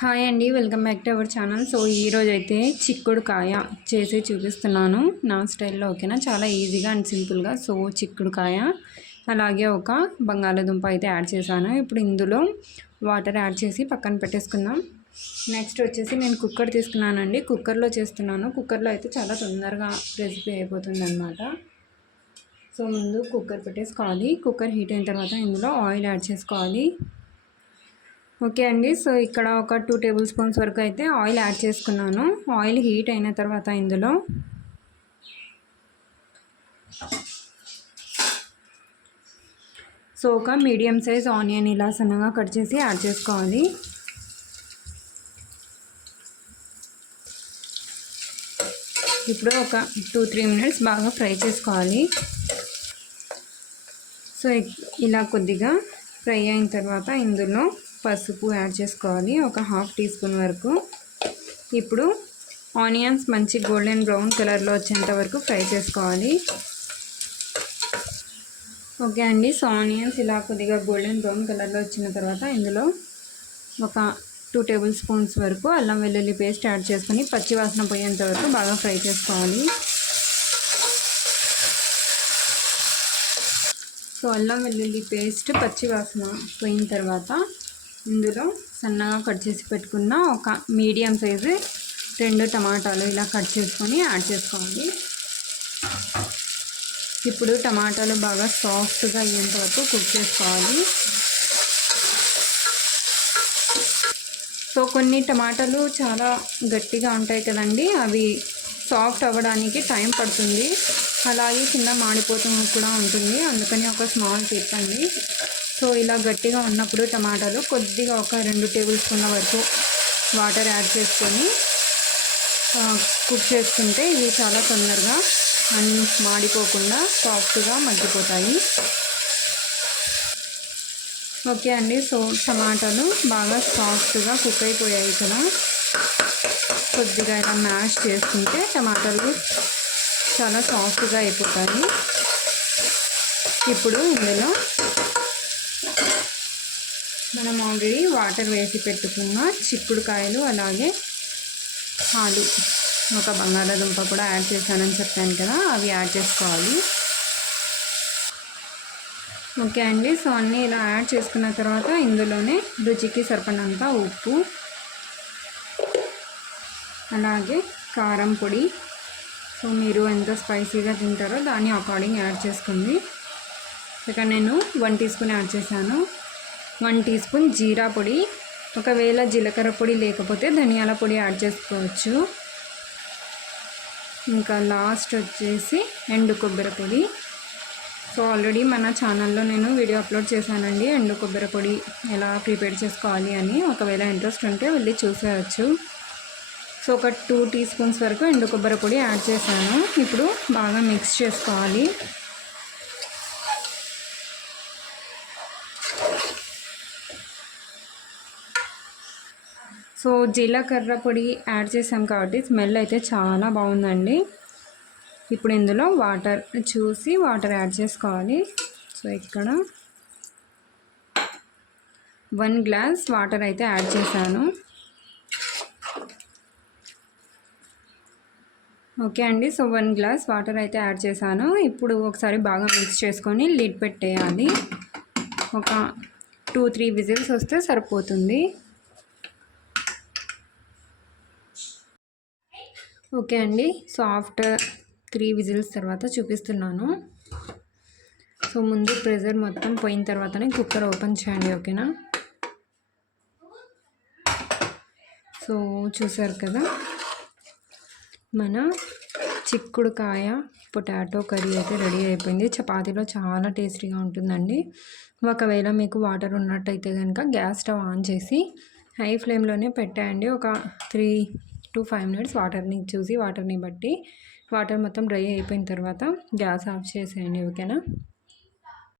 Hi అండి, welcome back to our channel. So ఈరోజు అయితే చిక్కుడుకాయ చేసి చూపిస్తున్నాను నా స్టైల్లో. ఓకేనా, చాలా ఈజీగా అండ్ సింపుల్గా. సో చిక్కుడుకాయ అలాగే ఒక బంగాళాదుంప అయితే యాడ్ చేశాను. ఇప్పుడు ఇందులో వాటర్ యాడ్ చేసి పక్కన పెట్టేసుకుందాం. నెక్స్ట్ వచ్చేసి నేను కుక్కర్ తీసుకున్నానండి. కుక్కర్లో చేస్తున్నాను. కుక్కర్లో అయితే చాలా తొందరగా రెసిపీ అయిపోతుంది అనమాట. సో ముందు కుక్కర్ పెట్టేసుకోవాలి. కుక్కర్ హీట్ అయిన తర్వాత ఇందులో ఆయిల్ యాడ్ చేసుకోవాలి. ఓకే అండి, సో ఇక్కడ ఒక 2 టేబుల్ స్పూన్స్ వరకు అయితే ఆయిల్ యాడ్ చేసుకున్నాను. ఆయిల్ హీట్ అయిన తర్వాత ఇందులో సో ఒక మీడియం సైజ్ ఆనియన్ ఇలా సన్నగా కట్ చేసి యాడ్ చేసుకోవాలి. ఇప్పుడు ఒక 2-3 మినిట్స్ బాగా ఫ్రై చేసుకోవాలి. సో ఇలా కొద్దిగా ఫ్రై అయిన తర్వాత ఇందులో పసుపు యాడ్ చేసుకోవాలి, ఒక 1/2 టీ స్పూన్ వరకు. ఇప్పుడు ఆనియన్స్ మంచి గోల్డెన్ బ్రౌన్ కలర్లో వచ్చేంత వరకు ఫ్రై చేసుకోవాలి. ఓకే అండి, సో ఆనియన్స్ ఇలా కొద్దిగా గోల్డెన్ బ్రౌన్ కలర్లో వచ్చిన తర్వాత ఇందులో ఒక 2 టేబుల్ స్పూన్స్ వరకు అల్లం వెల్లుల్లి పేస్ట్ యాడ్ చేసుకొని పచ్చి వాసన పోయేంత వరకు బాగా ఫ్రై చేసుకోవాలి. సో అల్లం వెల్లుల్లి పేస్ట్ పచ్చి వాసన పోయిన తర్వాత ఇందులో సన్నగా కట్ చేసి పెట్టుకున్న ఒక మీడియం సైజు 2 టమాటాలు ఇలా కట్ చేసుకొని యాడ్ చేసుకోవాలి. ఇప్పుడు టమాటాలు బాగా సాఫ్ట్గా అయ్యేంత వరకు కుక్ చేసుకోవాలి. సో కొన్ని టమాటాలు చాలా గట్టిగా ఉంటాయి కదండి, అవి సాఫ్ట్ అవ్వడానికి టైం పడుతుంది. అలాగే కింద మాడిపోతూ కూడా ఉంటుంది, అందుకని ఒక స్మాల్ టిప్ అండి. సో ఇలా గట్టిగా ఉన్నప్పుడు టమాటాలు కొద్దిగా ఒక 2 టేబుల్ స్పూన్ల వరకు వాటర్ యాడ్ చేసుకొని కుక్ చేసుకుంటే ఇవి చాలా తొందరగా అన్నీ మాడిపోకుండా సాఫ్ట్గా మగ్గిపోతాయి. ఓకే అండి, సో టమాటాలు బాగా సాఫ్ట్గా కుక్ అయిపోయాయి కదా. కొద్దిగా ఇలా మ్యాష్ చేసుకుంటే టమాటాలు చాలా సాఫ్ట్గా అయిపోతాయి. ఇప్పుడు ఇందులో మనం ఆల్రెడీ వాటర్ వేసి పెట్టుకున్న చిక్కుడుకాయలు అలాగే ఆలు, ఒక బంగాళాదుంప కూడా యాడ్ చేశానని చెప్పాను కదా, అవి యాడ్ చేసుకోవాలి. ఓకే అండి, సో అన్నీ ఇలా యాడ్ చేసుకున్న తర్వాత ఇందులోనే రుచికి సరిపడినంత ఉప్పు అలాగే కారం పొడి, సో మీరు ఎంత స్పైసీగా తింటారో దాని అకార్డింగ్ యాడ్ చేసుకోండి. ఇక్కడ నేను 1 టీ స్పూన్ యాడ్ చేశాను. 1 టీ స్పూన్ జీరా పొడి, ఒకవేళ జీలకర్ర పొడి లేకపోతే ధనియాల పొడి యాడ్ చేసుకోవచ్చు. ఇంకా లాస్ట్ వచ్చేసి ఎండు కొబ్బరి పొడి. సో ఆల్రెడీ మన ఛానల్లో నేను వీడియో అప్లోడ్ చేశానండి, ఎండు కొబ్బరి పొడి ఎలా ప్రిపేర్ చేసుకోవాలి అని. ఒకవేళ ఇంట్రెస్ట్ ఉంటే వెళ్ళి చూసేయచ్చు. సో ఒక 2 టీ స్పూన్స్ వరకు ఎండు కొబ్బరి పొడి యాడ్ చేశాను. ఇప్పుడు బాగా మిక్స్ చేసుకోవాలి. సో జీలకర్ర పొడి యాడ్ చేసాం కాబట్టి స్మెల్ అయితే చాలా బాగుందండి. ఇప్పుడు ఇందులో వాటర్ చూసి వాటర్ యాడ్ చేసుకోవాలి. సో ఇక్కడ 1 గ్లాస్ వాటర్ అయితే యాడ్ చేశాను. ఓకే అండి, సో 1 గ్లాస్ వాటర్ అయితే యాడ్ చేశాను. ఇప్పుడు ఒకసారి బాగా మిక్స్ చేసుకొని లిడ్ పెట్టేయాలి. ఒక 2-3 విజిల్స్ వస్తే సరిపోతుంది. ఓకే అండి, సో ఆఫ్టర్ 3 విజిల్స్ తర్వాత చూపిస్తున్నాను. సో ముందు ప్రెషర్ మొత్తం పోయిన తర్వాతనే కుక్కర్ ఓపెన్ చేయండి. ఓకేనా, సో చూసారు కదా, మన చిక్కుడుకాయ పొటాటో కర్రీ అయితే రెడీ అయిపోయింది. చపాతీలో చాలా టేస్టీగా ఉంటుందండి. ఒకవేళ మీకు వాటర్ ఉన్నట్టయితే కనుక గ్యాస్ స్టవ్ ఆన్ చేసి హై ఫ్లేమ్లోనే పెట్టేయండి. ఒక 3 to 5 మినిట్స్ వాటర్ని చూసి వాటర్ని బట్టి వాటర్ మొత్తం డ్రై అయిపోయిన తర్వాత గ్యాస్ ఆఫ్ చేసేయండి. ఓకేనా.